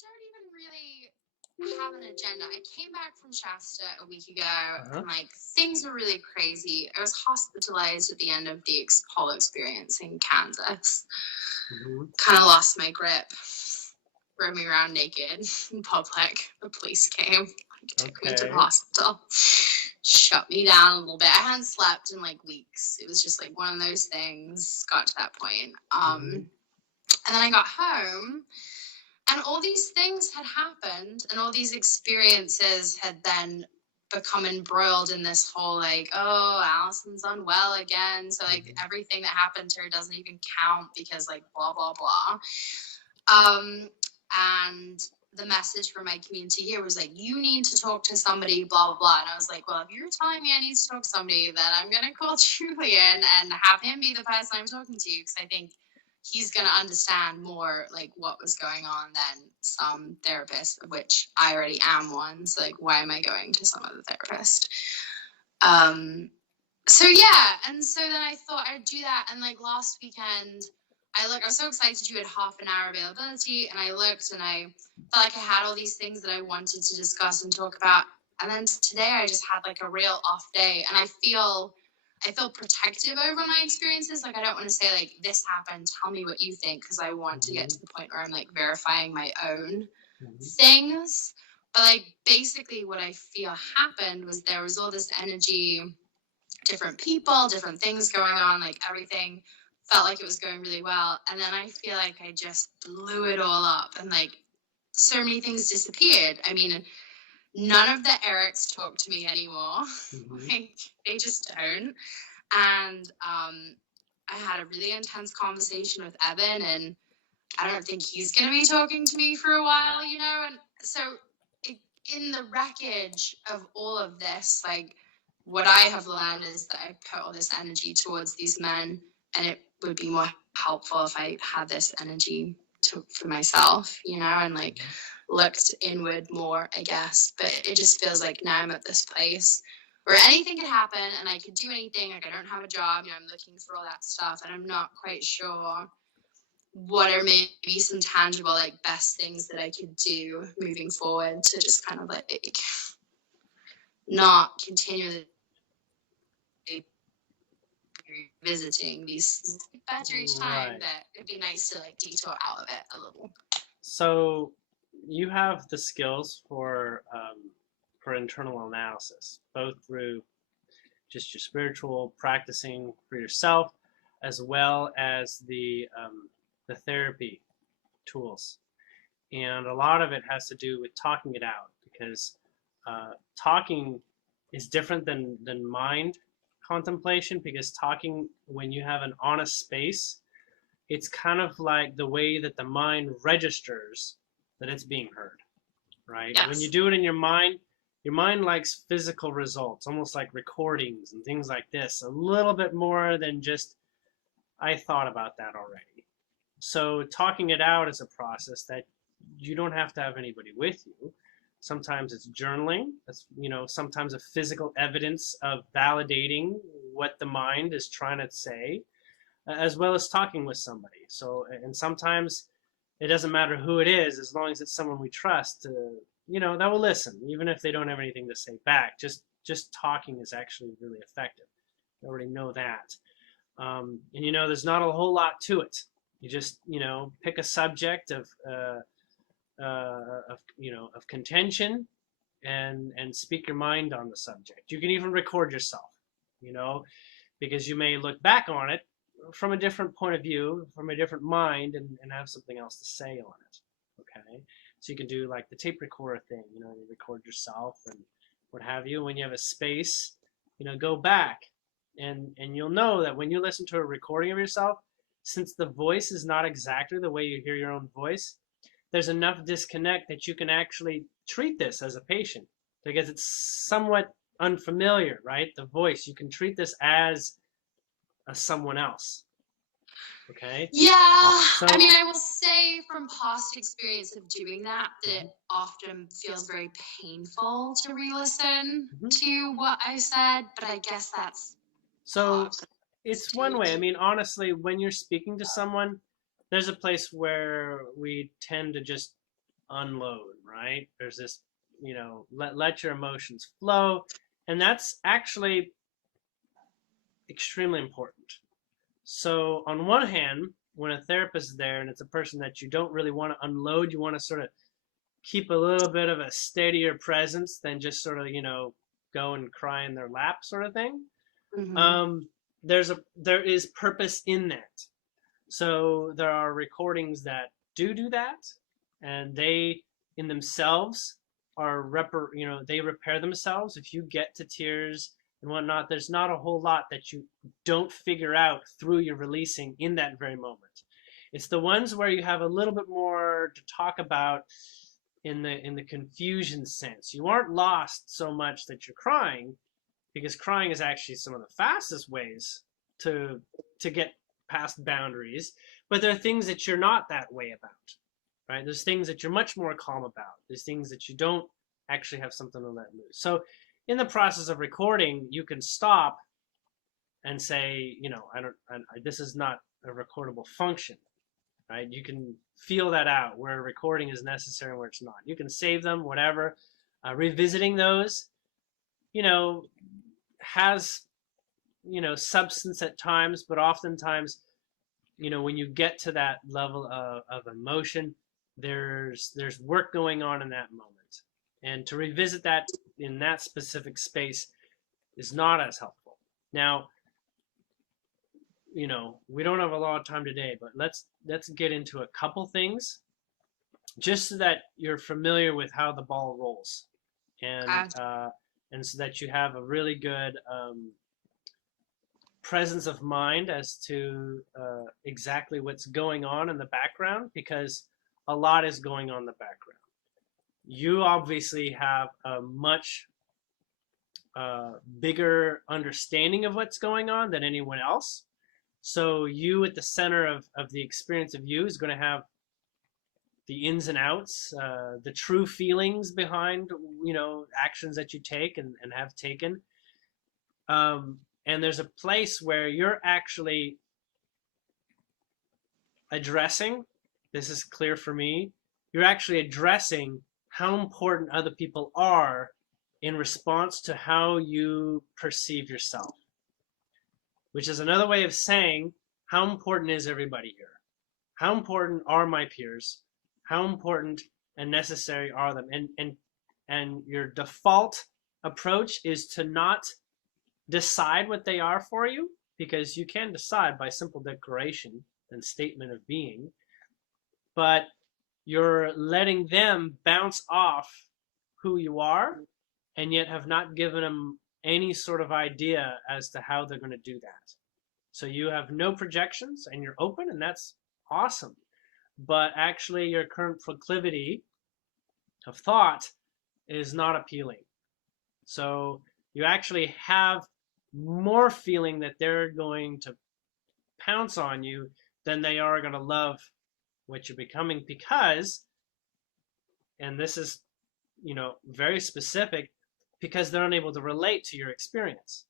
don't even really have an agenda. I came back from Shasta a week ago, and like things were really crazy. I was hospitalized at the end of the whole experience in Kansas. Kind of lost my grip. Rode me around naked in public. The police came, took me to the hospital, shut me down a little bit. I hadn't slept in like weeks. It was just like one of those things. Got to that point. And then I got home. And all these things had happened, and all these experiences had then become embroiled in this whole, like, oh, Alison's unwell again. So, like, everything that happened to her doesn't even count because, like, blah, blah, blah. And the message from my community here was, like, you need to talk to somebody, blah, blah, blah. And I was like, well, if you're telling me I need to talk to somebody, then I'm going to call Julien and have him be the person I'm talking to, because I think he's going to understand more like what was going on than some therapist, of which I already am one. So like, why am I going to some other therapist? So yeah. And so then I thought I'd do that. And like last weekend, I was so excited you had half an hour availability, and I looked and I felt like I had all these things that I wanted to discuss and talk about. And then today I just had like a real off day, and I feel protective over my experiences. Like, I don't want to say, like, this happened, tell me what you think, because I want to get to the point where I'm, like, verifying my own things. But, like, basically what I feel happened was there was all this energy, different people, different things going on, like, everything felt like it was going really well. And then I feel like I just blew it all up, and, like, so many things disappeared. I mean, none of the Erics talk to me anymore. Like, they just don't. And I had a really intense conversation with Evan, and I don't think he's going to be talking to me for a while, you know? And so in the wreckage of all of this, like, what I have learned is that I put all this energy towards these men, and it would be more helpful if I had this energy for myself, you know, and like looked inward more, I guess. But it just feels like now I'm at this place where anything could happen and I could do anything. Like, I don't have a job, you know, I'm looking for all that stuff, and I'm not quite sure what are maybe some tangible, like, best things that I could do moving forward to just kind of like not continually visiting these better each time, that it'd be nice to like detour out of it a little. So you have the skills for internal analysis, both through just your spiritual practicing for yourself, as well as the therapy tools. And a lot of it has to do with talking it out, because talking is different than mind contemplation, because talking, when you have an honest space, it's kind of like the way that the mind registers that it's being heard, right? Yes. When you do it in your mind likes physical results, almost like recordings and things like this, a little bit more than just, I thought about that already. So talking it out is a process that you don't have to have anybody with you. Sometimes it's journaling. That's, you know, sometimes a physical evidence of validating what the mind is trying to say, as well as talking with somebody. So, and sometimes it doesn't matter who it is, as long as it's someone we trust, you know, that will listen, even if they don't have anything to say back. Just talking is actually really effective. You already know that. And, you know, there's not a whole lot to it. You just, you know, pick a subject of contention and speak your mind on the subject. You can even record yourself, you know, because you may look back on it from a different point of view, from a different mind, and have something else to say on it. Okay, so you can do like the tape recorder thing, you know, you record yourself and what have you. When you have a space, you know, go back and you'll know that when you listen to a recording of yourself, since the voice is not exactly the way you hear your own voice, there's enough disconnect that you can actually treat this as a patient, because it's somewhat unfamiliar, right? The voice, you can treat this as someone else. Okay? Yeah. So, I mean, I will say from past experience of doing that, that it often feels very painful to re-listen to what I said, but I guess that's... So it's one way. I mean, honestly, when you're speaking to someone, there's a place where we tend to just unload, right? There's this, let your emotions flow. And that's actually extremely important. So on one hand, when a therapist is there and it's a person that you don't really want to unload, you want to sort of keep a little bit of a steadier presence than just sort of, go and cry in their lap sort of thing. Mm-hmm. There is purpose in that. So there are recordings that do that, and they in themselves are they repair themselves. If you get to tears and whatnot, there's not a whole lot that you don't figure out through your releasing in that very moment. It's the ones where you have a little bit more to talk about in the confusion sense. You aren't lost so much that you're crying, because crying is actually some of the fastest ways to get past boundaries. But there are things that you're not that way about, right? There's things that you're much more calm about. There's things that you don't actually have something to let loose. So in the process of recording, you can stop and say, this is not a recordable function, right? You can feel that out where recording is necessary and where it's not. You can save them, whatever. Revisiting those, has, substance at times, but oftentimes, when you get to that level of emotion, there's work going on in that moment. And to revisit that in that specific space is not as helpful. Now, we don't have a lot of time today, but let's get into a couple things just so that you're familiar with how the ball rolls, and so that you have a really good presence of mind as to exactly what's going on in the background, because a lot is going on in the background. You obviously have a much bigger understanding of what's going on than anyone else. So you at the center of the experience of you is going to have the ins and outs, the true feelings behind, actions that you take and have taken. And there's a place where you're actually addressing, this is clear for me, you're actually addressing how important other people are in response to how you perceive yourself, which is another way of saying, how important is everybody here? How important are my peers? How important and necessary are them? And your default approach is to not decide what they are for you, because you can decide by simple declaration and statement of being, but you're letting them bounce off who you are, and yet have not given them any sort of idea as to how they're going to do that. So you have no projections and you're open, and that's awesome. But actually your current proclivity of thought is not appealing. So you actually have more feeling that they're going to pounce on you than they are going to love what you're becoming, because, and this is, very specific, because they're unable to relate to your experience.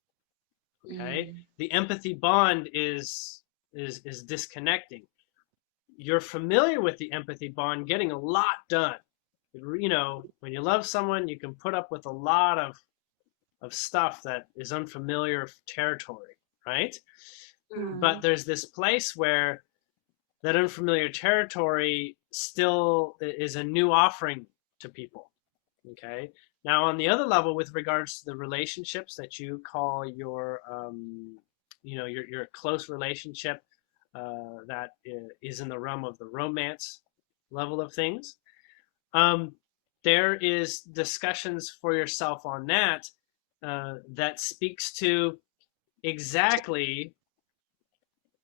Okay? The empathy bond is disconnecting. You're familiar with the empathy bond, getting a lot done. When you love someone, you can put up with a lot of stuff that is unfamiliar territory, right? But there's this place where that unfamiliar territory still is a new offering to people. Okay. Now, on the other level, with regards to the relationships that you call your close relationship, that is in the realm of the romance level of things, there is discussions for yourself on that that speaks to exactly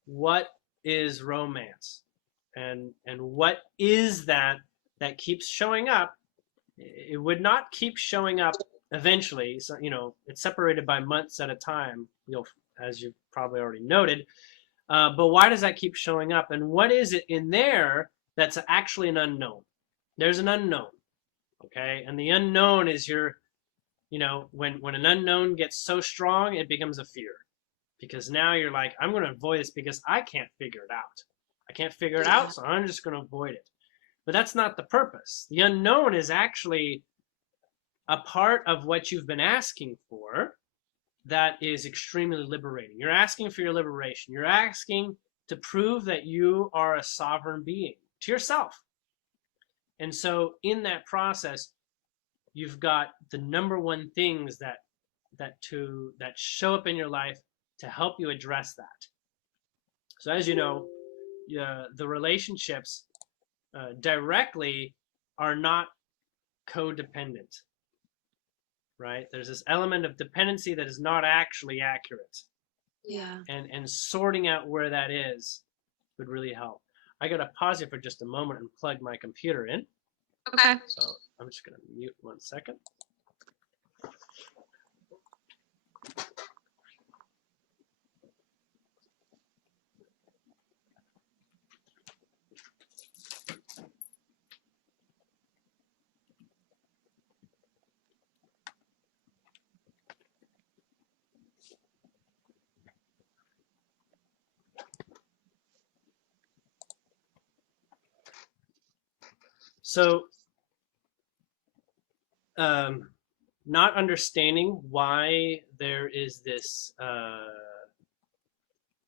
what is romance, and what is that keeps showing up. It would not keep showing up eventually. So, it's separated by months at a time, as you've probably already noted. But why does that keep showing up? And what is it in there that's actually an unknown? There's an unknown, okay? And the unknown is when an unknown gets so strong, it becomes a fear. Because now you're like, I'm going to avoid this because I can't figure it out. I can't figure it out, so I'm just going to avoid it. But that's not the purpose. The unknown is actually a part of what you've been asking for that is extremely liberating. You're asking for your liberation. You're asking to prove that you are a sovereign being to yourself. And so in that process, you've got the number one things that show up in your life to help you address that. So as you know, the relationships directly are not codependent, right? There's this element of dependency that is not actually accurate. Yeah. And sorting out where that is would really help. I gotta pause it for just a moment and plug my computer in. Okay. So I'm just gonna mute 1 second. So, not understanding why there is this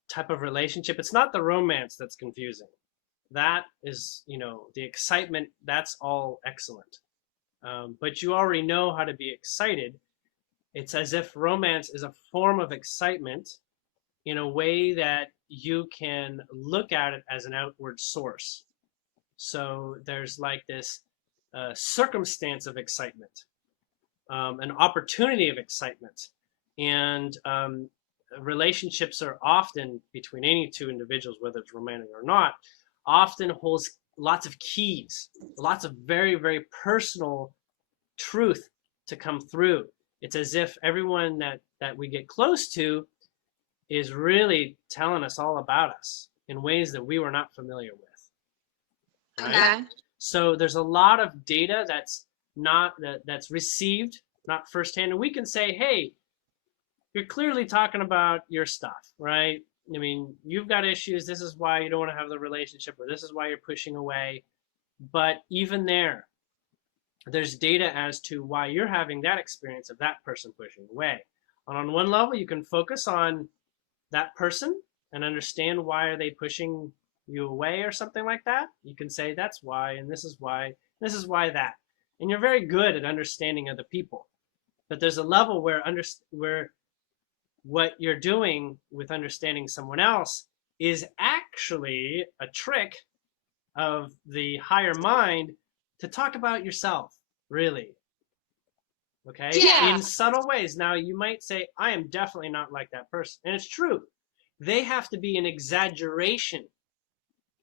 type of relationship. It's not the romance that's confusing. That is, the excitement, that's all excellent. But you already know how to be excited. It's as if romance is a form of excitement in a way that you can look at it as an outward source. So there's like this circumstance of excitement, an opportunity of excitement. And relationships are often, between any two individuals, whether it's romantic or not, often holds lots of keys, lots of very, very personal truth to come through. It's as if everyone that we get close to is really telling us all about us in ways that we were not familiar with. Right? Okay. So there's a lot of data that's received, not firsthand, and we can say, hey, you're clearly talking about your stuff, right? I mean, you've got issues. This is why you don't want to have the relationship, or this is why you're pushing away. But even there's data as to why you're having that experience of that person pushing away. And on one level, you can focus on that person and understand why are they pushing you away or something like that. You can say that's why, and this is why, that. And you're very good at understanding other people. But there's a level where what you're doing with understanding someone else is actually a trick of the higher mind to talk about yourself, really. Okay? Yeah. In subtle ways. Now, you might say, I am definitely not like that person. And it's true. They have to be an exaggeration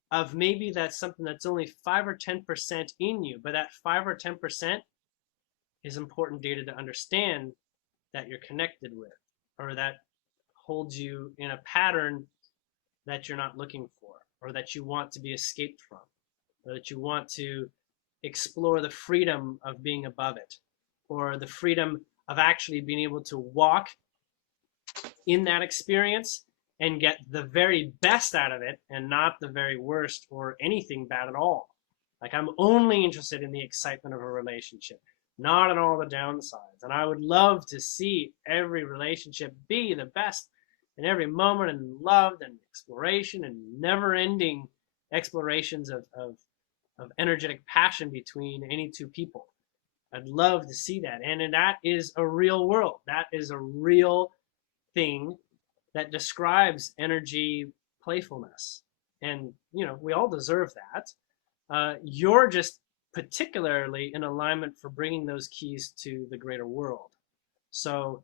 of maybe that's something that's only 5 or 10% in you. But that 5 or 10% is important data to understand that you're connected with, or that holds you in a pattern that you're not looking for, or that you want to be escaped from, or that you want to explore the freedom of being above it, or the freedom of actually being able to walk in that experience and get the very best out of it and not the very worst or anything bad at all. Like, I'm only interested in the excitement of a relationship, not in all the downsides. And I would love to see every relationship be the best in every moment, and loved and exploration and never-ending explorations of energetic passion between any two people. I'd love to see that. And that is a real world. That is a real thing that describes energy playfulness. And, we all deserve that. You're just particularly in alignment for bringing those keys to the greater world. So,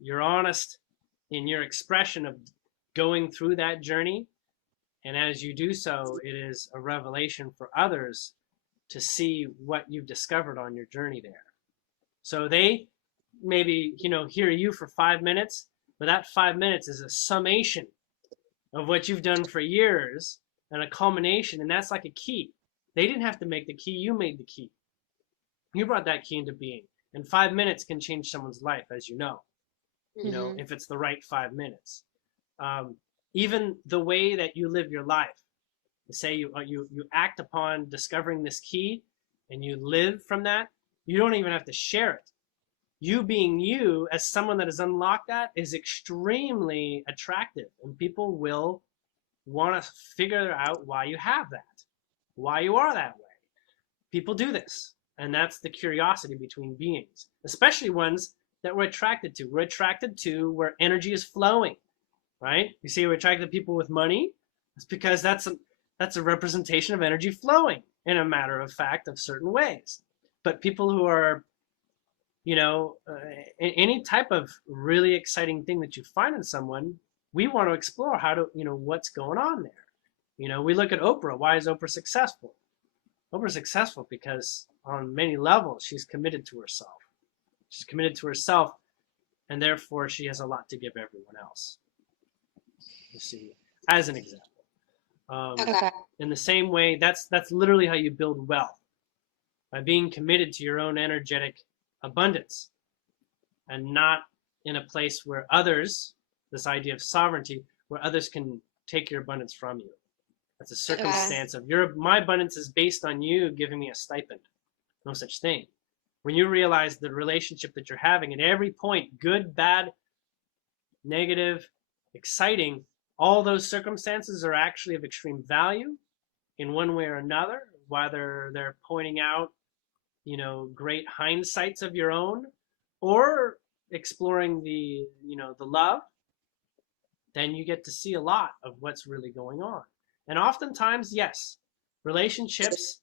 you're honest in your expression of going through that journey. And as you do so, it is a revelation for others to see what you've discovered on your journey there. So they maybe, hear you for 5 minutes, but that 5 minutes is a summation of what you've done for years and a culmination. And that's like a key. They didn't have to make the key. You made the key. You brought that key into being. And 5 minutes can change someone's life, as you know, if it's the right 5 minutes. Even the way that you live your life, say you act upon discovering this key and you live from that, you don't even have to share it. You being you as someone that has unlocked that is extremely attractive, and people will want to figure out why you have that, why you are that way. People do this, and that's the curiosity between beings, especially ones that we're attracted to. We're attracted to where energy is flowing, right? You see, we're attracted to people with money. It's because that's a representation of energy flowing in a matter of fact of certain ways. But people who are, any type of really exciting thing that you find in someone, we want to explore what's going on there. We look at Oprah. Why is Oprah successful? Oprah's successful because on many levels, she's committed to herself. She's committed to herself, and therefore she has a lot to give everyone else. You see, as an example. Okay. In the same way, that's literally how you build wealth, by being committed to your own energetic abundance and not in a place where others, this idea of sovereignty, where others can take your abundance from you. That's a circumstance of my abundance is based on you giving me a stipend. No such thing. When you realize the relationship that you're having at every point, good, bad, negative, exciting, all those circumstances are actually of extreme value in one way or another, whether they're pointing out, great hindsights of your own or exploring the love, then you get to see a lot of what's really going on. And oftentimes, yes, relationships,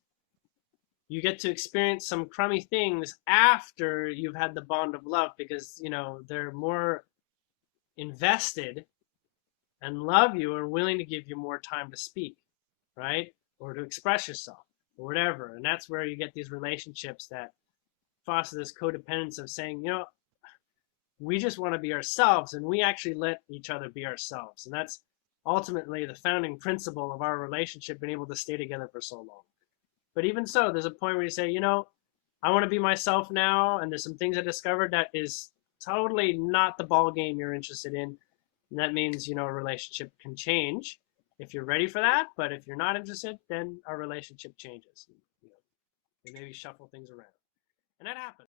you get to experience some crummy things after you've had the bond of love because, they're more invested and love you and willing to give you more time to speak, right? Or to express yourself or whatever. And that's where you get these relationships that foster this codependence of saying, we just want to be ourselves, and we actually let each other be ourselves. And that's ultimately the founding principle of our relationship, being able to stay together for so long. But even so, there's a point where you say, I want to be myself now, and there's some things I discovered that is totally not the ball game you're interested in. And that means, a relationship can change if you're ready for that. But if you're not interested, then our relationship changes. And maybe shuffle things around. And that happens.